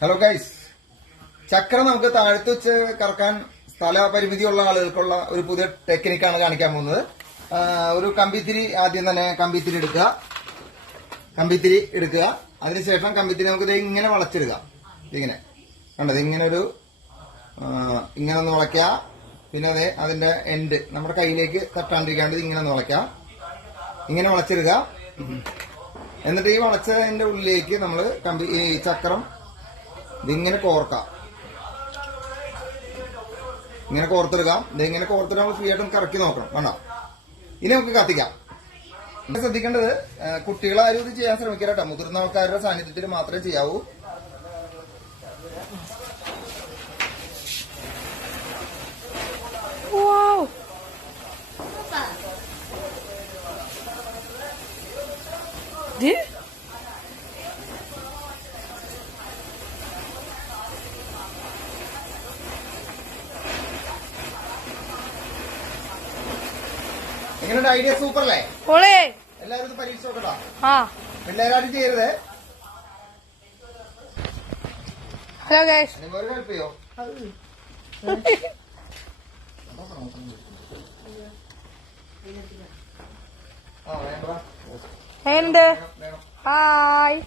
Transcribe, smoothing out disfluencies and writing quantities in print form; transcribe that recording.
Hello guys, ചക്രം നമുക്ക് താഴ്ത്തു വെച്ച് കറക്കാൻ സ്ഥല പരിമിതിയുള്ള ആളുകൾക്കുള്ള ഒരു പുതിയ ടെക്നിക്കാണ് കാണിക്കാൻ പോകുന്നത്. ഒരു കമ്പിത്തിരി ആദ്യം തന്നെ കമ്പിത്തിരി എടുക്കുക. അതിനുശേഷം കമ്പിത്തിരി നമുക്ക് ഇങ്ങനെ വളച്ചെടുക്കുക. ഇതിങ്ങനെ കണ്ടത് ഇങ്ങനെ ഒന്ന് വളയ്ക്കുക. പിന്നെ അതിന്റെ എൻഡ് നമ്മുടെ കയ്യിലേക്ക് തട്ടാണ്ടിരിക്കാണ്ട് ഇങ്ങനെ ഒന്ന് വളയ്ക്കുക. ഇങ്ങനെ വളച്ചെടുക്കുക. എന്നിട്ട് ഈ വളച്ചതിന്റെ ഉള്ളിലേക്ക് നമ്മൾ ഈ ചക്രം ഇതിങ്ങനെ കോർക്കാം. ഇങ്ങനെ കോർത്തെടുക്കാം. ഇതിങ്ങനെ കോർത്തിട്ട് നമ്മൾ ഫ്രീ ആയിട്ടും കറക്കി നോക്കണം. വേണ്ട, ഇനി നമുക്ക് കത്തിക്കാം. ശ്രദ്ധിക്കേണ്ടത്, കുട്ടികളാരും ഇത് ചെയ്യാൻ ശ്രമിക്കാട്ടോ. മുതിർന്ന ആൾക്കാരുടെ സാന്നിധ്യത്തിൽ മാത്രമേ ചെയ്യാവൂ. എങ്ങനെയുണ്ട് ഐഡിയ? സൂപ്പർ അല്ലേ? എല്ലാവരും ഇത് പരീക്ഷ നോക്കട്ടോ. പിള്ളേരാരും ചെയ്യരുത്. ഹലോ ഗൈസ്, ഹെൽപ്പ് ചെയ്യോ? ഹായ്.